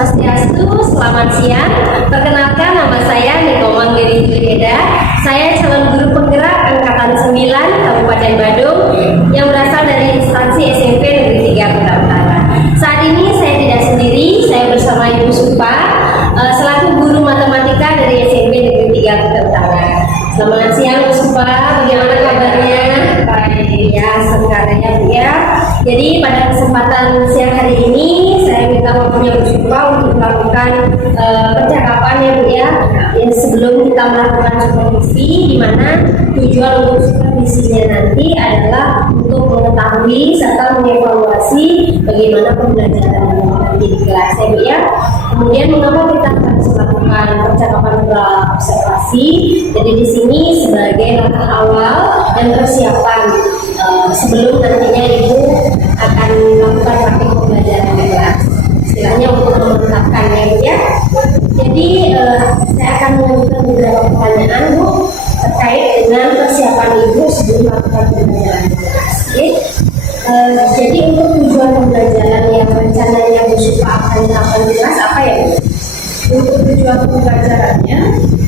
Swastiastu, selamat siang. Perkenalkan, nama saya Niko Manggeri Julieda. Saya calon guru penggerak Angkatan 9 Kabupaten Badung yang berasal dari instansi SMP Negeri 3 Kota Utara. Saat ini saya tidak sendiri, saya bersama Ibu Supa selaku guru matematika dari SMP Negeri 3 Kota Utara. Selamat siang Bu Supa, bagaimana kabarnya? Baik ya, sekarangnya Bu ya. Jadi pada kesempatan siang hari ini saya minta waktunya Bu Supa untuk melakukan percakapan ya Bu ya. Yang sebelum kita melakukan supervisi, di mana tujuan untuk supervisinya nanti adalah untuk mengetahui serta mengevaluasi bagaimana pembelajaran nanti di kelas ya Bu ya. Kemudian mengapa kita harus melakukan percakapan observasi? Jadi di sini sebagai langkah awal dan persiapan sebelum nantinya Ibu akan melakukan praktik pembelajaran di kelas. Istilahnya untuk memantapkan ya. Jadi saya akan mengajukan beberapa pertanyaan Bu terkait dengan persiapan Ibu sebelum melakukan pembelajaran di kelas. Jadi untuk tujuan pembelajaran yang rencananya Bu Supa akan melakukan di kelas apa ya Bu? Untuk tujuan pembelajarannya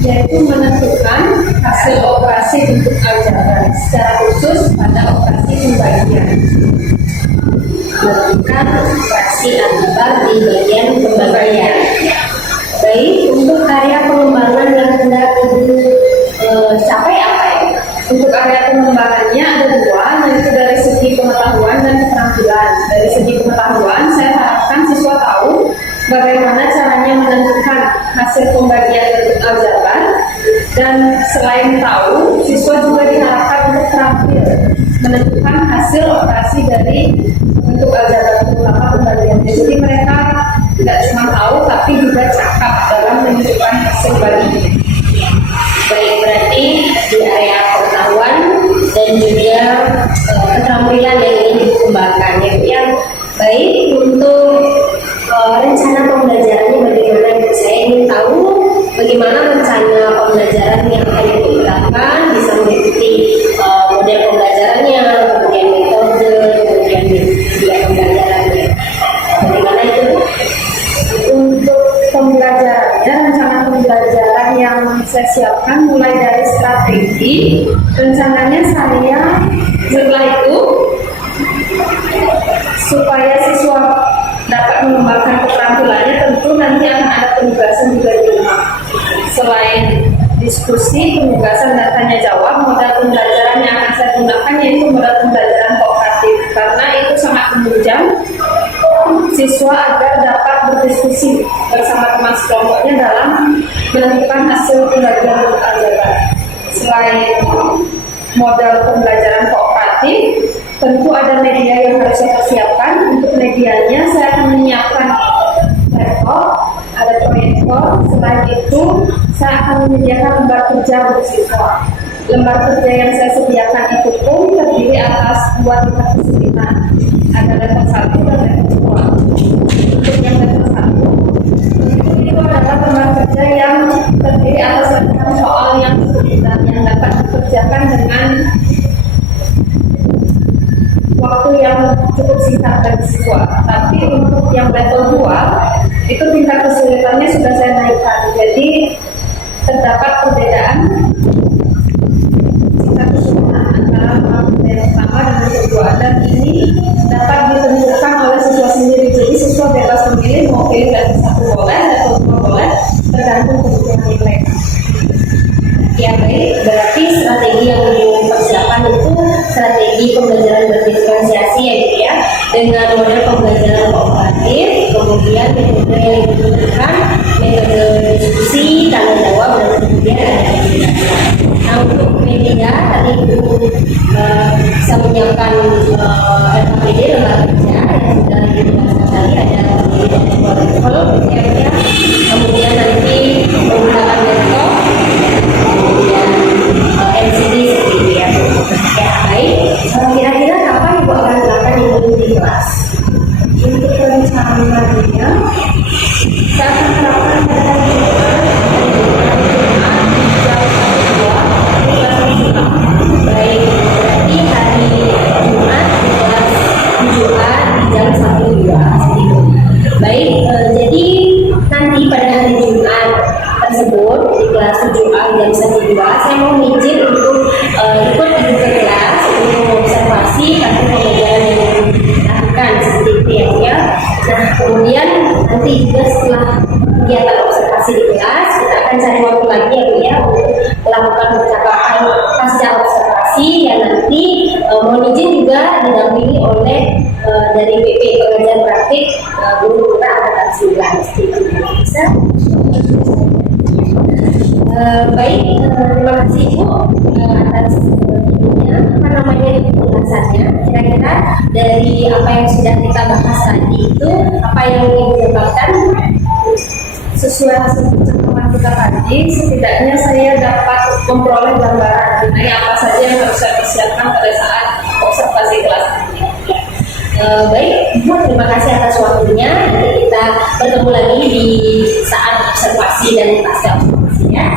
yaitu menentukan hasil operasi bentuk aljabar secara khusus pada operasi pembagian. Menentukan operasi aljabar di bagian pembagian. Baik, untuk area pengembangan yang hendak Ibu capai apa ya? Untuk area pengembangannya ada dua, yaitu dari segi pengetahuan dan keterampilan. Dari segi pengetahuan, saya harapkan siswa tahu bagaimana caranya menentukan hasil pembagian bentuk aljabar, dan selain tahu, siswa juga diharapkan untuk terampil menentukan hasil operasi dari bentuk aljabar, terutama pembagiannya. Jadi mereka tidak cuma tahu, tapi juga cakap dalam menentukan hasil bagian. Baik, berarti di area pengetahuan dan juga keterampilan yang ingin dikembangkan ya Bu ya. Baik, untuk rencana pembelajarannya bagaimana Bu? Saya ingin tahu bagaimana rencana pembelajaran yang akan diterapkan, bisa mengikuti model pembelajarannya, kemudian metode, kemudian media pembelajarannya. Bagaimana itu Bu? Untuk pembelajarannya, rencana pembelajaran yang saya siapkan mulai dari strategi. Rencananya saya setelah itu supaya siswa dapat mengembangkan keterampilannya, tentu nanti akan ada penugasan juga di rumah. Selain diskusi, penugasan dan tanya jawab, modal pembelajaran yang akan saya gunakan yaitu modal pembelajaran kooperatif, karena itu sangat menunjang siswa agar dapat berdiskusi bersama teman sekelompoknya dalam menentukan hasil pembelajaran bentuk aljabar. Selain modal pembelajaran kooperatif, tentu ada media yang harus saya persiapkan. Untuk medianya saya akan menyiapkan laptop, ada proyektor. Selain itu saya akan menyediakan lembar kerja untuk siswa. Lembar kerja yang saya sediakan itu pun terdiri atas dua tingkat kesulitan, ada level 1 dan level 2. Untuk yang level 1 itu adalah lembar kerja yang terdiri atas rangkaian soal yang kesulitan yang dapat dikerjakan dengan waktu yang cukup singkat bagi siswa. Tapi untuk yang level 2 itu tingkat kesulitannya sudah saya naikkan. Jadi terdapat perbedaan tingkat kesulitan antara yang pertama dan yang kedua, dan ini dapat ditentukan oleh siswa sendiri. Jadi siswa bebas memilih mau pilih level 1 boleh, level 2 boleh, tergantung kebutuhan nilai. Ya baik, berarti strategi yang dipersiapkan itu strategi pembelajaran berdiferensiasi ya gitu ya, dengan model pembelajaran kooperatif, kemudian metode yang digunakan metode diskusi, tanya jawab, dan kemudian ada aplikasi. Nah untuk media tadi Ibu bisa menyiapkan LKPD, lembar kerja yang sudah dijelaskan tadi, ada media protokol ya, kemudian nanti menggunakan laptop, kemudian LCD seperti itu ya. Ya baik, kira-kira kapan Ibu akan melakukan Ibu di kelas? Untuk rencananya saya akan melakukan pada Baik, berarti hari Jumat di kelas 7A di jam 1.2 seperti itu. Baik, jadi Kemudian nanti juga setelah kegiatan observasi di kelas, kita akan cari waktu lagi ya Bu ya untuk melakukan percakapan pasca observasi yang nanti mohon izin juga didampingi oleh dari BP Pengajar Praktik Guru Penggerak Angkatan 9 seperti itu. Bisa? Baik, terima kasih Ibu atas ininya, apa namanya penjelasannya. Kira-kira dari apa yang sudah kita bahas tadi itu apa yang Ibu dapatkan? Sesuai hasil percakapan kita tadi, setidaknya saya dapat memperoleh gambaran mengenai apa saja yang harus saya persiapkan pada saat observasi kelas ini. Baik, Ibu, terima kasih atas waktunya. Nanti kita bertemu lagi di saat observasi dan pasca observasi ya.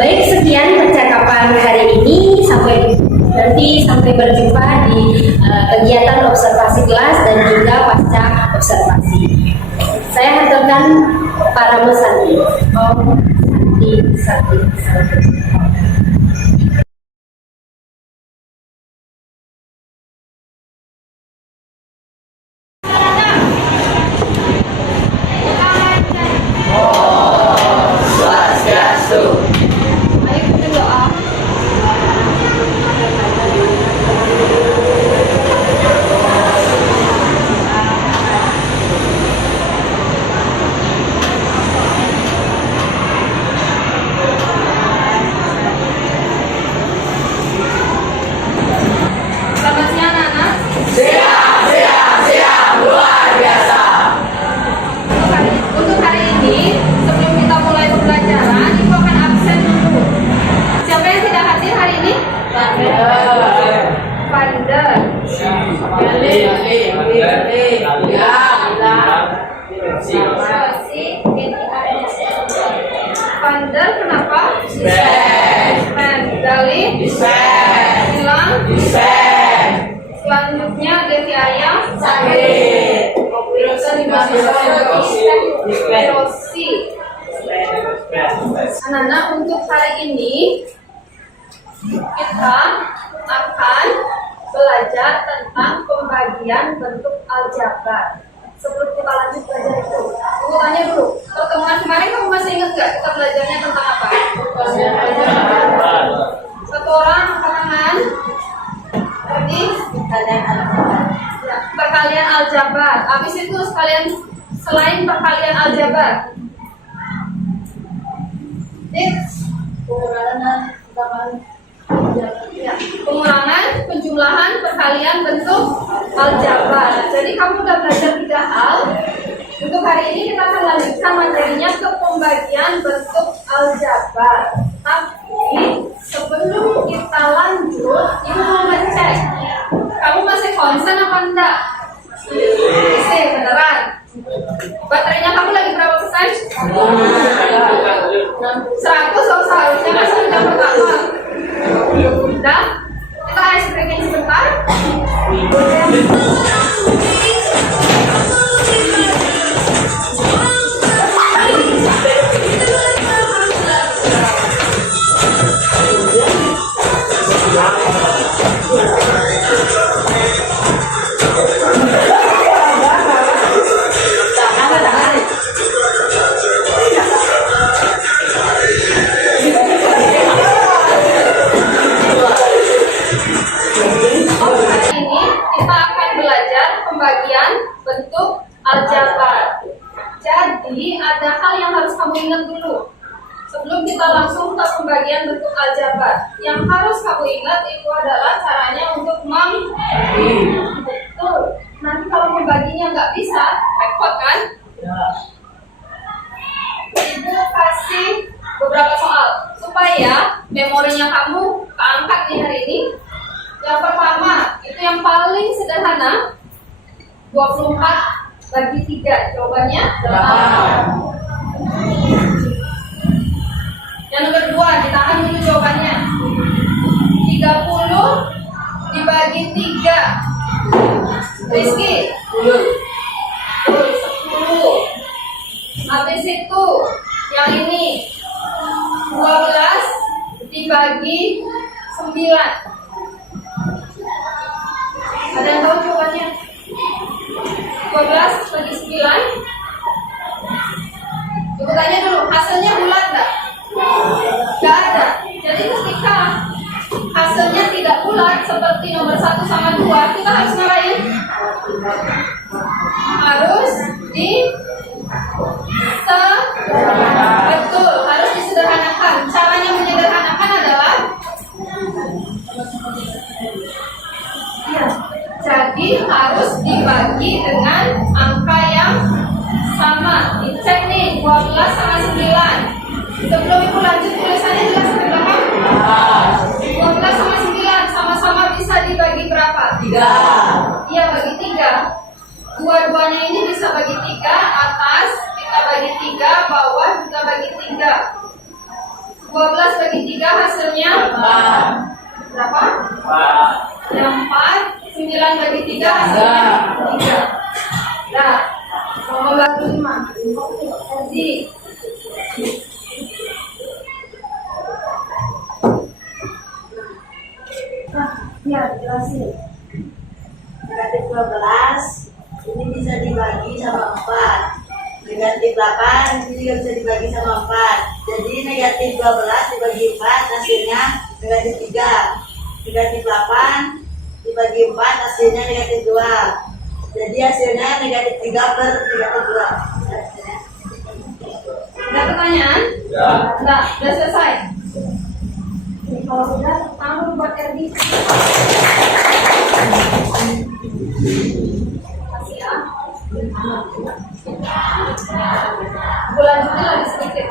Baik, sekian percakapan hari ini. Sampai berjumpa di kegiatan observasi kelas dan juga pasca observasi. Saya haturkan para Santi. Santi. Selamat siang anak. Untuk hari ini, sebelum kita mulai pembelajaran, Ibu akan absen dulu. Siapa yang tidak hadir hari ini? Pander. Pander kenapa? Gali? Hilang? Selanjutnya Devi Ayam? Rosi. Anak-anak, untuk hari ini kita akan belajar tentang pembagian bentuk aljabar. Sebelum kita lanjut belajar itu, aku tanya dulu, pertemuan kemarin kamu masih ingat nggak kita belajarnya tentang apa? Satu orang angkat tangan. Tadi ya, perkalian aljabar. Habis itu selain perkalian aljabar, pengurangan, penjumlahan, perkalian bentuk aljabar. Jadi kamu udah belajar 3 hal. Untuk hari ini kita akan lanjutkan materinya ke pembagian bentuk aljabar. Tapi sebelum kita lanjut, Ibu mau ngecek, kamu masih konsen apa enggak? Masih, beneran. Baterainya kamu lagi berapa persen? 100, seharusnya masih udah pertama. Udah, kita ice breaking sebentar. Ada hal yang harus kamu ingat dulu sebelum kita langsung ke pembagian bentuk aljabar. Yang harus kamu ingat itu adalah caranya untuk membagi. Betul. Nanti kalau membaginya nggak bisa, repot kan? Ibu kasih beberapa soal supaya memorinya kamu keangkat di hari ini. Yang pertama, itu yang paling sederhana, 24 bagi 3, jawabannya 8. Yang nomor 2, ditahan dulu jawabannya. 30 dibagi 3. Rizky 10. Habis itu yang ini 12 dibagi 9. Ada yang tahu jawabannya? 12 bagi 9. Ibu tanya dulu, hasilnya bulat nggak? Nggak ada. Jadi ketika hasilnya tidak bulat seperti nomor 1 sama 2, kita harus ngapain? Harus betul, harus disederhanakan. Caranya menyederhanakan adalah jadi harus dibagi dengan angka yang sama. Dicek nih, 12 sama 9. Sebelum ibu lanjut tulisannya jelas di belakang. 12 sama 9 sama-sama bisa dibagi berapa? 3. Iya, bagi 3. Dua-duanya ini bisa bagi 3. Atas kita bagi 3, bawah juga bagi 3. 12 bagi 3 hasilnya berapa? 4. 9 bagi 3 hasilnya 3. Nah, mau membantu 5. Jadi ya jelasin. Negatif 12 ini bisa dibagi sama 4. Negatif 8 ini juga bisa dibagi sama 4. Jadi negatif 12 dibagi 4 hasilnya negatif 3. Negatif 8 dibagi 4 hasilnya negatif 2. Jadi hasilnya negatif 3 per negatif 2. Ada pertanyaan? Ya. Nah, udah selesai. Kalau udah, kamu buat RD. Kasih ya. Aku lanjutin lagi sedikit.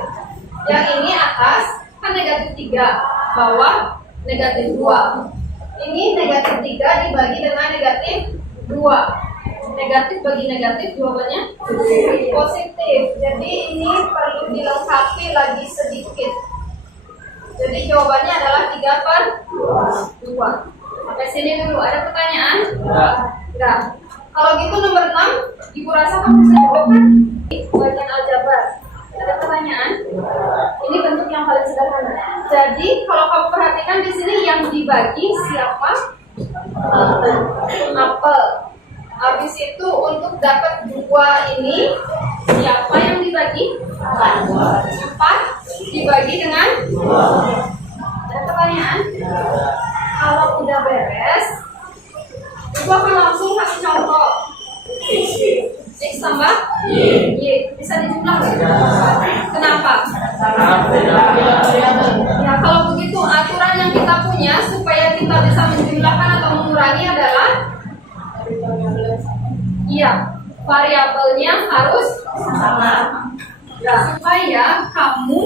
Yang ini atas kan negatif 3, bawah negatif 2. Ini negatif 3 dibagi dengan negatif 2. Negatif bagi negatif jawabannya positif. Jadi ini perlu dilengkapi lagi sedikit. Jadi jawabannya adalah 3 per 2. Sampai sini dulu. Ada pertanyaan? Enggak. Kalau gitu nomor 6, ibu rasa kamu bisa jawab kan? Bagian aljabar. Ada pertanyaan? Ini bentuk yang paling sederhana. Jadi kalau kamu perhatikan di sini yang dibagi siapa? Apel. Habis itu untuk dapat 2 ini siapa yang dibagi? 4 dibagi dengan 2. Ada pertanyaan? Kalau udah beres, ibu akan langsung kasih contoh. X tambah Y. Bisa dijumlah nggak? Kenapa? Ya kalau begitu aturan yang kita punya supaya kita bisa menjumlahkan atau mengurangi adalah variabelnya harus sama. Ya, supaya kamu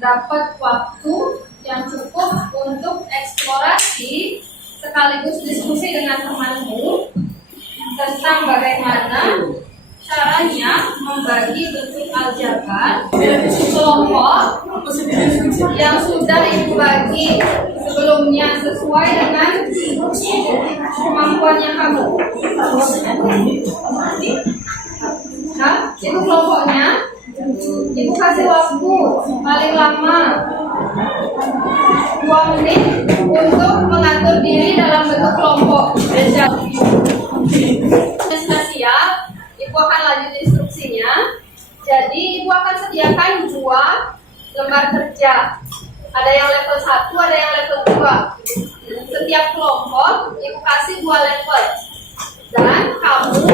dapat waktu yang cukup untuk eksplorasi sekaligus diskusi dengan temanmu tentang bagaimana caranya membagi bentuk aljabar kelompok yang sudah ibu bagi sebelumnya sesuai dengan kemampuannya kamu. Nah, itu kelompoknya. Ibu kasih waktu paling lama 2 menit untuk mengatur diri dalam bentuk kelompok. Sudah siap, ibu akan lanjut instruksinya. Jadi ibu akan sediakan 2 lembar kerja. Ada yang level 1, ada yang level 2. Setiap kelompok ibu kasih 2 level. Dan kamu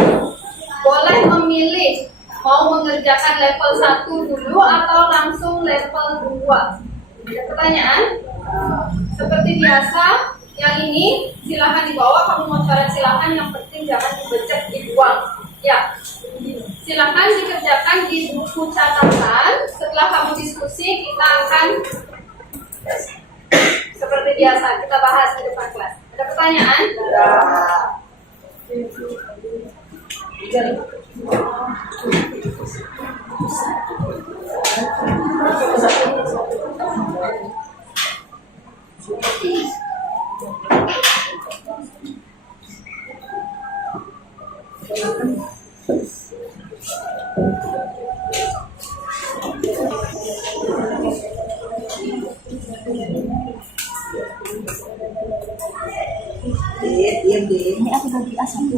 boleh memilih mau mengerjakan level 1 dulu atau langsung level 2. Ada pertanyaan? Seperti biasa, yang ini silahkan dibawa, kamu mau coret silahkan, yang penting jangan dibecek, dibuang. Ya, silahkan dikerjakan di buku catatan. Setelah kamu diskusi, kita akan seperti biasa, kita bahas di depan kelas. Ada pertanyaan? Diam. Ini aku bagi A1.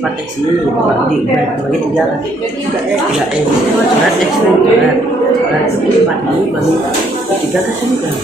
Pateks ini dibagi tiga M berat X berat ini bagi tiga ke sini kan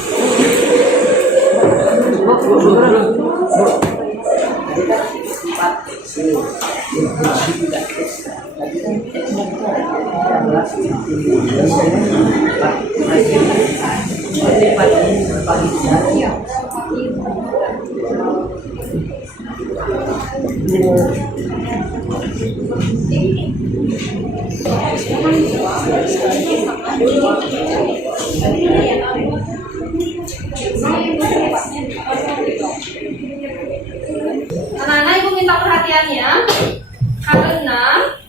Anak-anak, ibu minta perhatiannya karena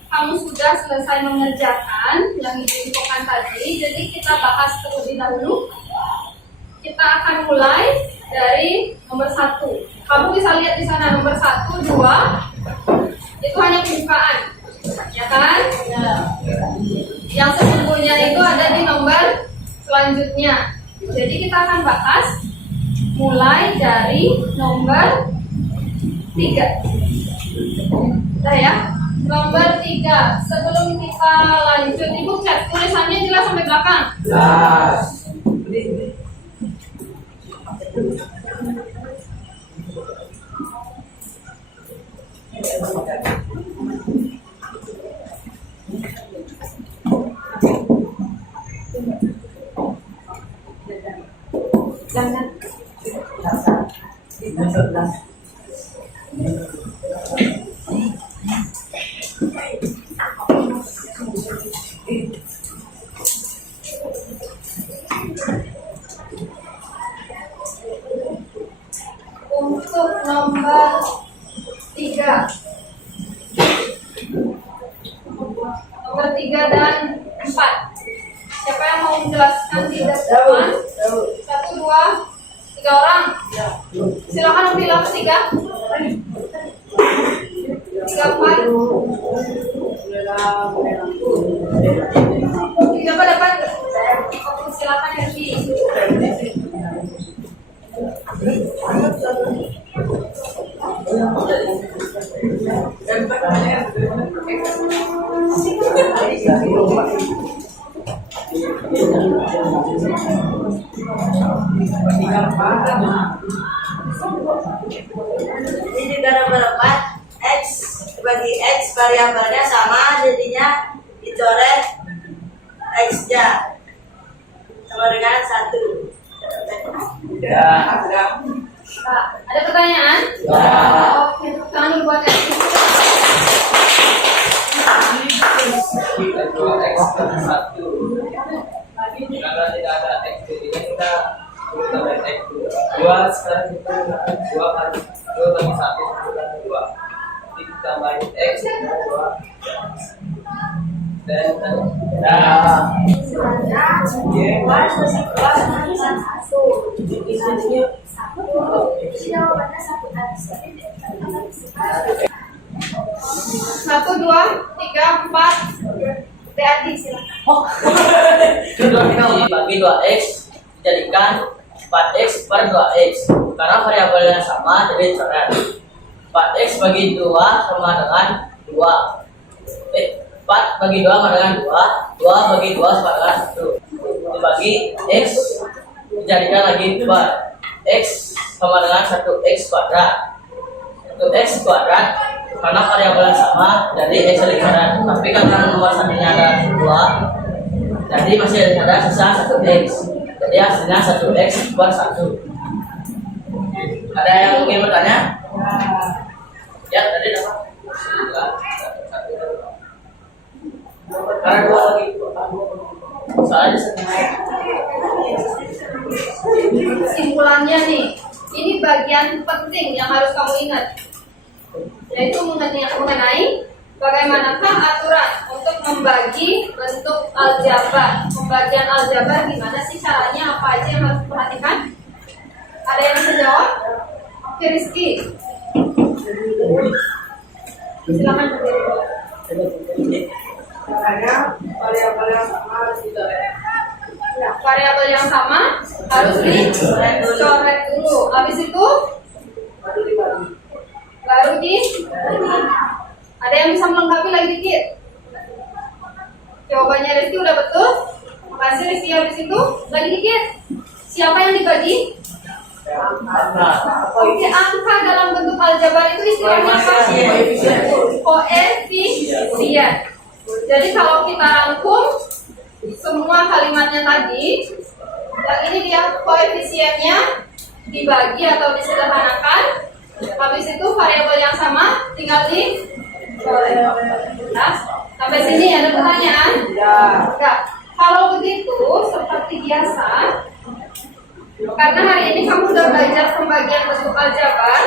kamu sudah selesai mengerjakan yang ibu infokan tadi. Jadi kita bahas terlebih dahulu. Kita akan mulai dari nomor 1. Kamu bisa lihat di sana nomor 1, 2 itu hanya pembukaan, ya kan? Yang sesungguhnya itu ada di nomor selanjutnya. Jadi kita akan bahas mulai dari nomor 3. Udah ya? Nomor 3. Sebelum kita lanjut, ibu cek tulisannya jelas sampai belakang. jelas. Untuk nomor 3. Nomor 3 dan 4. Siapa yang mau menjelaskan di depan? 1, 2, 3 orang. Silakan bilang 3. 3, 4. Siapa dapat? Silakan Herbi. nomor 4, X dibagi X variabelnya sama, jadinya dicoret X-nya sama dengan 1. Ya. Pak, ada pertanyaan? Ya. Oke, tangan dulu buat X. Jika 2x per 1 karena tidak ada x jadinya kita tambah x 2 sekarang kita 2 kali 2 bagi 1 kali 2 jadi ditambahin x 2 dan Satu, dua, tiga, empat. Berarti silakan. kedua kita bagi 2x dijadikan 4x per 2x karena variabelnya sama jadi coret 4x bagi 2 sama dengan 2 4 bagi 2 sama dengan 2 2 bagi 2 sama dengan 1 dibagi x dijadikan lagi per x sama dengan 1x kuadrat 1x kuadrat karena variabelnya sama jadi x dikuadrat tapi karena nomor satunya ada 2 jadi masih ada sisa 1x jadi hasilnya 1x per 1. Ada yang ingin bertanya? Ya tadi dapat karena 2 lagi soalnya kesimpulannya nih, ini bagian penting yang harus kamu ingat, yaitu mengenai bagaimanakah aturan untuk membagi bentuk aljabar. Pembagian aljabar gimana sih caranya, apa aja yang harus diperhatikan? Ada yang bisa jawab? Oke, Rizky. Silakan berdiri. Variabel yang sama harus dicoret dulu. Habis itu baru di. Ada yang bisa melengkapi lagi dikit? Jawabannya Rizky udah betul. Makasih Rizky. Habis itu lagi dikit. Siapa yang dibagi? Oke, angka dalam bentuk aljabar itu istilahnya apa? Koefisien. Jadi kalau kita rangkum semua kalimatnya tadi, yang ini dia koefisiennya dibagi atau disederhanakan. Habis itu variabel yang sama tinggal di. Nah, sampai sini ada pertanyaan? Enggak. Kalau begitu seperti biasa, karena hari ini kamu sudah belajar pembagian bentuk aljabar,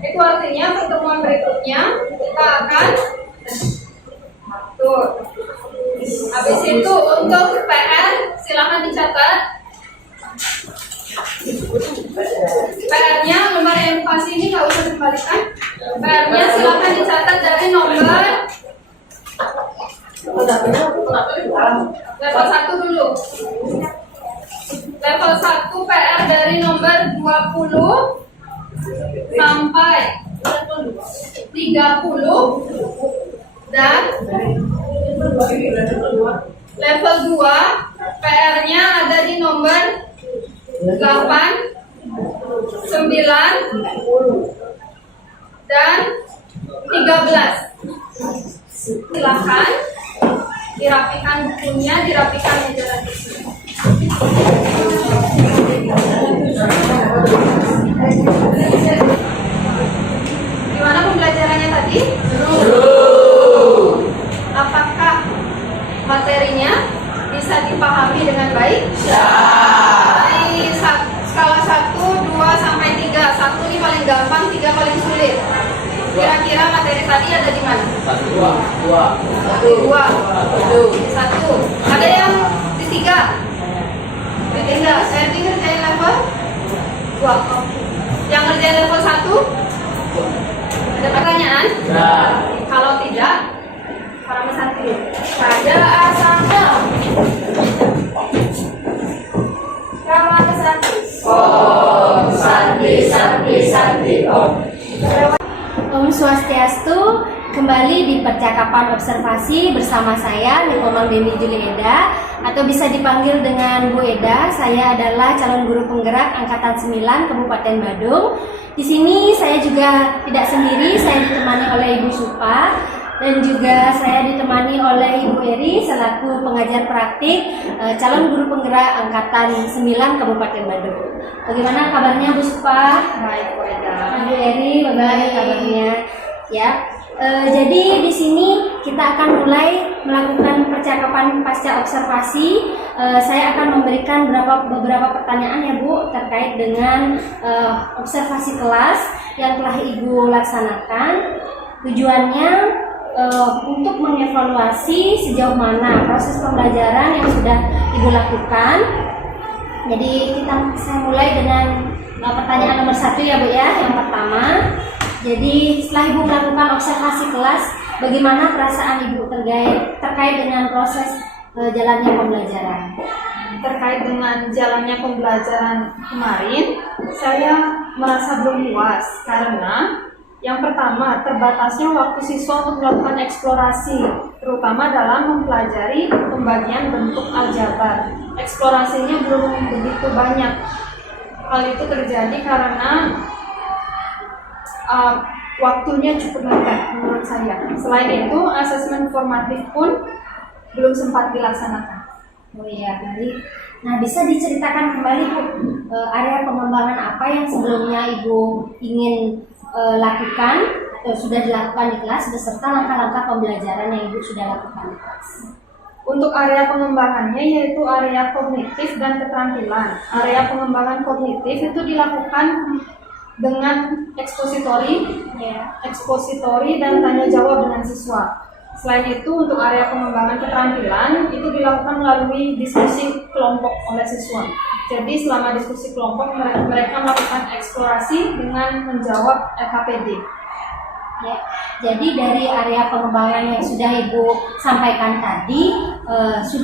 itu artinya pertemuan berikutnya kita akan tuh. Habis itu untuk PR silahkan dicatat. PR-nya lembar edukasi ini nggak usah dikembalikan. PR-nya silahkan dicatat dari nomor level 1 dulu. Level 1 PR dari nomor 20 sampai 30 dan level 2 PR-nya ada di nomor 8, 9 dan 13. Silakan dirapikan bukunya, dirapikan meja di sini. Gimana pembelajarannya tadi? Apakah materinya bisa dipahami dengan baik? Ya. Dari skala 1, 2 sampai 3. 1 ini paling gampang, 3 paling sulit. Kira-kira materi tadi ada di mana? 2. 1. Ada yang di 3? Enggak, saya ngerjain level 2. Yang ngerjain level 1? Ada pertanyaan? Ya. Kalau tidak, para mesantri pada asalnya para mesantri. Om Santi Santi Santi Om. Om Swastiastu, kembali di percakapan observasi bersama saya Nikomang Deni Julieda atau bisa dipanggil dengan Bu Eda. Saya adalah calon guru penggerak angkatan 9 Kabupaten Badung. Di sini saya juga tidak sendiri, saya ditemani oleh Ibu Supa dan juga saya ditemani oleh Ibu Eri selaku pengajar praktik calon guru penggerak angkatan 9 Kabupaten Badung. Bagaimana kabarnya Bu Supa? Baik, Bu Eda. Bu Eri, bagaimana kabarnya? Ya. Jadi di sini kita akan mulai melakukan percakapan pasca observasi. Saya akan memberikan beberapa pertanyaan ya Bu terkait dengan observasi kelas yang telah Ibu laksanakan. Tujuannya untuk mengevaluasi sejauh mana proses pembelajaran yang sudah Ibu lakukan. Jadi saya mulai dengan pertanyaan nomor 1 ya Bu ya. Yang pertama, jadi setelah Ibu melakukan observasi kelas, bagaimana perasaan Ibu terkait dengan proses jalannya pembelajaran? Terkait dengan jalannya pembelajaran kemarin, saya merasa belum puas karena yang pertama, terbatasnya waktu siswa untuk melakukan eksplorasi, terutama dalam mempelajari pembagian bentuk aljabar. Eksplorasinya belum begitu banyak. Hal itu terjadi karena waktunya cukup mepet menurut saya. Selain itu, asesmen formatif pun belum sempat dilaksanakan. Oh iya, baik. Nah, bisa diceritakan kembali Bu, area pengembangan apa yang sebelumnya Ibu ingin lakukan atau sudah dilakukan di kelas beserta langkah-langkah pembelajaran yang Ibu sudah lakukan di kelas? Untuk area pengembangannya yaitu area kognitif dan keterampilan. Area pengembangan kognitif itu dilakukan dengan ekspositori dan tanya jawab dengan siswa. Selain itu, untuk area pengembangan keterampilan itu dilakukan melalui diskusi kelompok oleh siswa. Jadi selama diskusi kelompok mereka melakukan eksplorasi dengan menjawab LKPD. Ya, jadi dari area pengembangan yang sudah Ibu sampaikan tadi,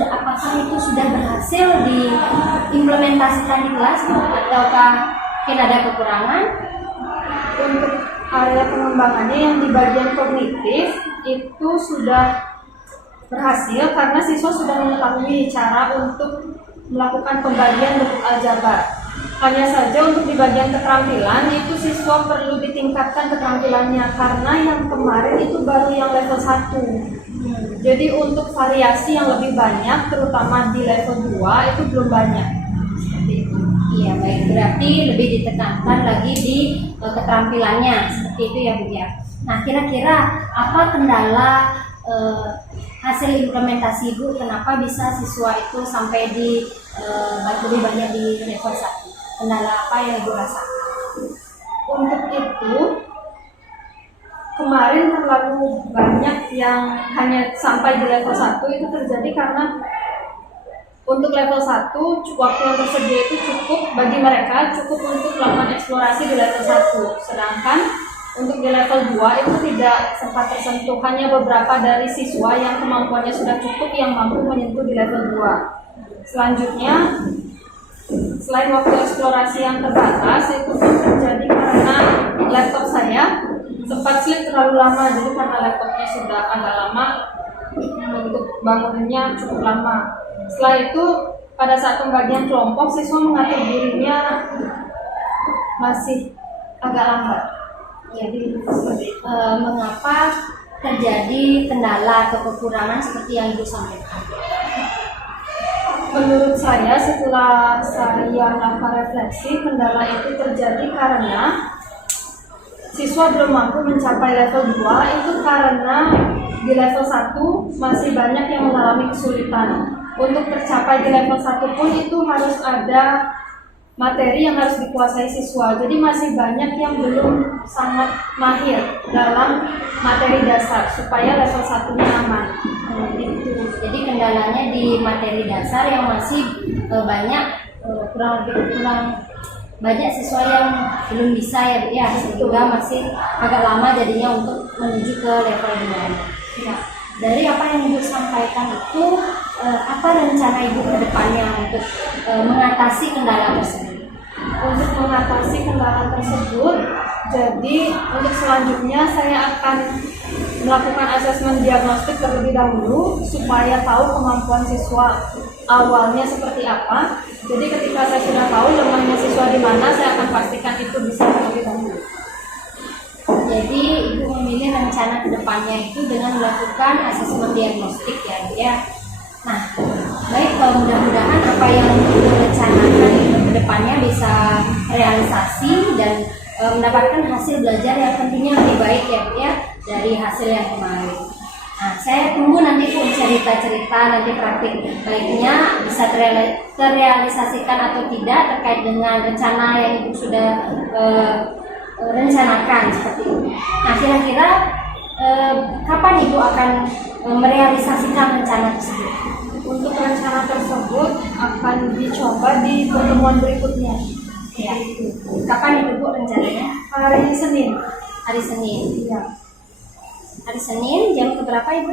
apakah itu sudah berhasil diimplementasikan di kelas ataukah mungkin ada kekurangan? Untuk area pengembangannya yang di bagian kognitif itu sudah berhasil karena siswa sudah mengetahui cara untuk melakukan pembagian bentuk aljabar. Hanya saja untuk di bagian keterampilan itu siswa perlu ditingkatkan keterampilannya karena yang kemarin itu baru yang level 1. Jadi untuk variasi yang lebih banyak terutama di level 2 itu belum banyak. Iya, baik. Berarti lebih ditekankan lagi di keterampilannya seperti itu ya Bu ya. Nah, kira-kira apa kendala hasil implementasi Ibu, kenapa bisa siswa itu sampai di lebih banyak di level 1? Kendala apa yang Ibu rasakan? Untuk itu kemarin terlalu banyak yang hanya sampai di level 1 itu terjadi karena untuk level 1 waktu yang tersedia itu cukup bagi mereka, cukup untuk melakukan eksplorasi di level 1. Sedangkan untuk di level 2 itu tidak sempat tersentuh, hanya beberapa dari siswa yang kemampuannya sudah cukup yang mampu menyentuh di level 2. Selanjutnya, selain waktu eksplorasi yang terbatas, itu pun terjadi karena laptop saya sempat slip terlalu lama. Jadi karena laptopnya sudah agak lama, untuk bangunnya cukup lama. Setelah itu, pada saat pembagian kelompok, siswa mengatur dirinya masih agak lambat. Jadi mengapa terjadi kendala atau kekurangan seperti yang Ibu sampaikan? Menurut saya, setelah saya melakukan refleksi, kendala itu terjadi karena siswa belum mampu mencapai level 2 itu karena di level 1 masih banyak yang mengalami kesulitan. Untuk tercapai di level 1 pun itu harus ada materi yang harus dikuasai siswa. Jadi masih banyak yang belum sangat mahir dalam materi dasar supaya level 1-nya aman. Jadi kendalanya di materi dasar yang masih kurang banyak siswa yang belum bisa ya sehingga masih agak lama jadinya untuk menuju ke level 2. Ya. Dari apa yang Ibu sampaikan itu, apa rencana Ibu ke depannya untuk mengatasi kendala tersebut? untuk mengatasi kendala tersebut. Jadi untuk selanjutnya saya akan melakukan asesmen diagnostik terlebih dahulu supaya tahu kemampuan siswa awalnya seperti apa. Jadi ketika saya sudah tahu lemahnya siswa di mana, saya akan pastikan itu bisa terlebih dahulu. Jadi Ibu memilih rencana kedepannya itu dengan melakukan asesmen diagnostik ya Bu ya. Nah, baik, mudah-mudahan apa yang Ibu rencanakan itu kedepannya bisa realisasi dan mendapatkan hasil belajar yang tentunya lebih baik ya Bu ya dari hasil yang kemarin. Nah, saya tunggu nanti Bu cerita-cerita nanti praktik baiknya bisa terrealisasikan atau tidak terkait dengan rencana yang Ibu sudah rencanakan seperti itu. Nah, kira-kira kapan Ibu akan merealisasikan rencana tersebut? Untuk rencana tersebut akan dicoba di pertemuan berikutnya. Ya. Kapan itu Bu rencananya? Hari Senin. Hari Senin. Ya. Hari Senin jam keberapa Ibu?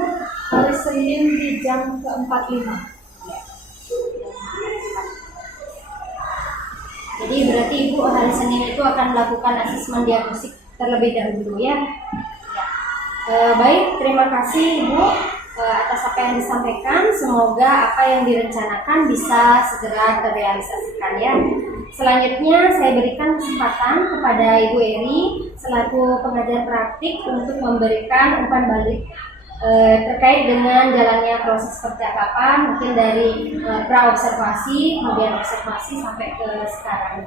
Hari Senin di jam ke-45. Jadi berarti Ibu hari Senin itu akan melakukan asesmen diagnostik terlebih dahulu ya. Baik, terima kasih Ibu atas apa yang disampaikan. Semoga apa yang direncanakan bisa segera terrealisasikan ya. Selanjutnya saya berikan kesempatan kepada Ibu Eri selaku pengajar praktik untuk memberikan umpan balik terkait dengan jalannya proses percakapan, mungkin dari pra-observasi, kemudian observasi sampai ke sekarang.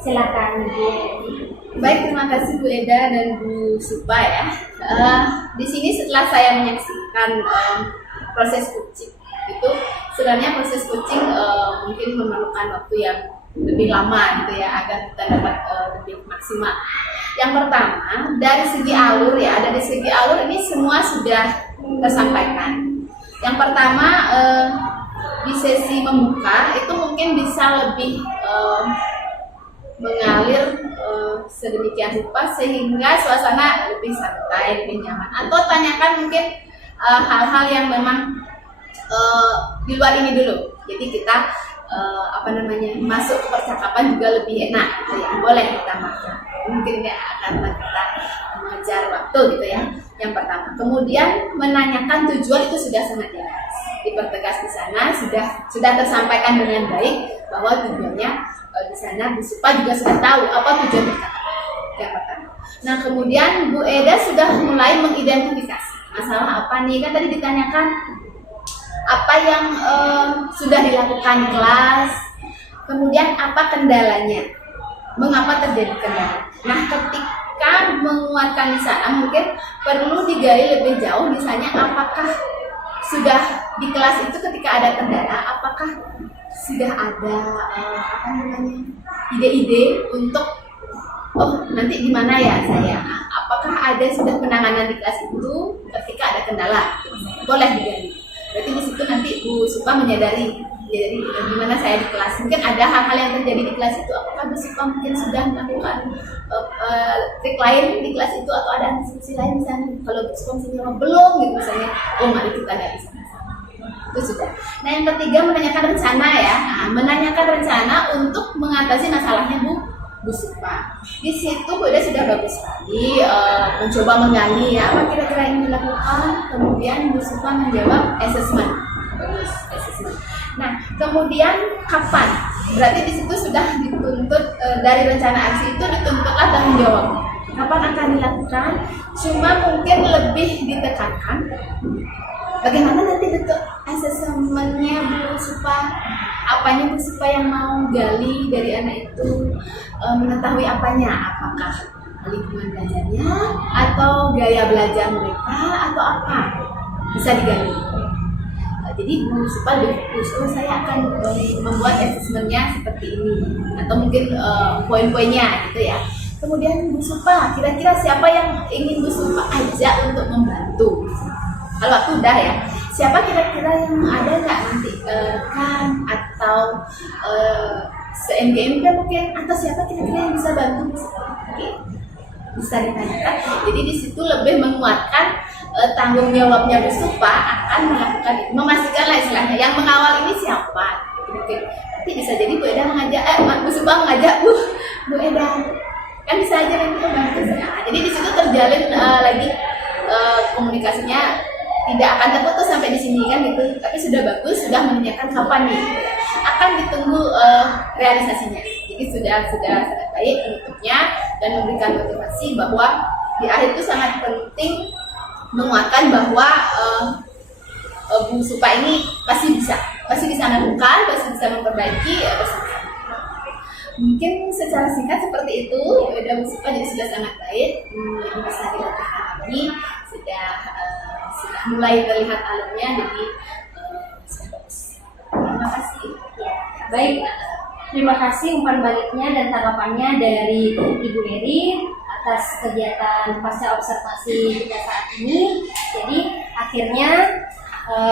Silakan Ibu Eri. Baik, terima kasih Bu Eda dan Bu Supa ya. Di sini setelah saya menyaksikan proses coaching itu, sebenarnya proses coaching mungkin memerlukan waktu yang lebih lama gitu ya agar kita dapat lebih maksimal. Yang pertama dari segi alur ya, dari segi alur ini semua sudah tersampaikan. Yang pertama di sesi membuka itu mungkin bisa lebih mengalir sedemikian rupa sehingga suasana lebih santai, lebih nyaman. Atau tanyakan mungkin hal-hal yang memang di luar ini dulu. Jadi kita masuk ke percakapan juga lebih enak gitu ya. Boleh kita makan. Mungkin nggak akan kita mengejar waktu gitu ya. Yang pertama. Kemudian menanyakan tujuan itu sudah sangat jelas. Dipertegas di sana sudah tersampaikan dengan baik bahwa tujuannya di sana Bu Supa juga sudah tahu apa tujuan percakapan. Yang pertama. Nah, kemudian Bu Eda sudah mulai mengidentifikasi masalah apa nih, kan tadi ditanyakan apa yang sudah dilakukan di kelas, kemudian apa kendalanya, mengapa terjadi kendala. Nah, ketika menguatkan di sana mungkin perlu digali lebih jauh, misalnya apakah sudah di kelas itu ketika ada kendala, apakah sudah ada ide-ide untuk nanti gimana ya saya, apakah ada sudah penanganan di kelas itu ketika ada kendala, boleh digali. Berarti di situ nanti Bu Supa menyadari jadi gimana saya di kelas, mungkin ada hal-hal yang terjadi di kelas itu, apakah Bu Supa mungkin sudah melakukan trik lain di kelas itu atau ada diskusi lain misalnya, kalau Bu Supa misalnya belum gitu misalnya, mari kita dari sana. Itu sudah. Nah, yang ketiga menanyakan rencana ya. Nah, menanyakan rencana untuk mengatasi masalahnya Bu Supa. Di situ Bu Eda sudah bagus sekali mencoba menggali ya apa kira-kira yang dilakukan. Kemudian Bu Supa menjawab assessment. Bagus, assessment. Nah, kemudian kapan? Berarti di situ sudah dituntut dari rencana aksi itu dituntutlah tanggung jawab. Kapan akan dilakukan? Cuma mungkin lebih ditekankan bagaimana nanti bentuk asesmennya Bu Supa, apanya Bu Supa yang mau gali dari anak itu, mengetahui apanya, apakah lingkungan belajarnya atau gaya belajar mereka atau apa, bisa digali. Jadi Bu Supa lebih fokus, saya akan membuat asesmennya seperti ini atau mungkin poin-poinnya gitu ya. Kemudian Bu Supa, kira-kira siapa yang ingin Bu Supa ajak untuk membantu? Kalau aku udah ya, siapa kira-kira yang ada nggak nanti rekan atau se-MGMP mungkin, atau siapa kira-kira yang bisa bantu bisa ditanyakan. Jadi di situ lebih menguatkan tanggung jawabnya Bu Supa akan melakukan itu, memastikan lah istilahnya yang mengawal ini siapa. Mungkin nanti bisa jadi Bu Eda mengajak, Bu Supa mengajak Bu Eda, kan bisa aja nanti membantu saya. Nah, jadi di situ terjalin lagi komunikasinya, tidak akan terputus sampai di sini kan gitu. Tapi sudah bagus, sudah menanyakan kapan nih, akan ditunggu realisasinya. Jadi sudah sangat baik bentuknya dan memberikan motivasi bahwa di akhir itu sangat penting menguatkan bahwa Bu Supa ini pasti bisa melakukan, pasti bisa memperbaiki bersama. Mungkin secara singkat seperti itu. Bu Supa jadi sudah sangat baik, jadi bisa dilatihkan lagi, sudah mulai terlihat alurnya, jadi sudah bagus. Terima kasih. Ya, baik. Terima kasih umpan baliknya dan tanggapannya dari Ibu Eri atas kegiatan pasca observasi kita saat ini. Jadi akhirnya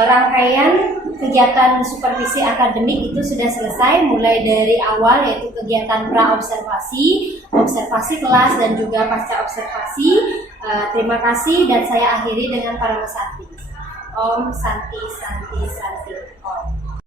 rangkaian kegiatan supervisi akademik itu sudah selesai, mulai dari awal yaitu kegiatan pra-observasi, observasi kelas dan juga pasca observasi. Terima kasih dan saya akhiri dengan para Santi. Om Santi Santi Santi Om.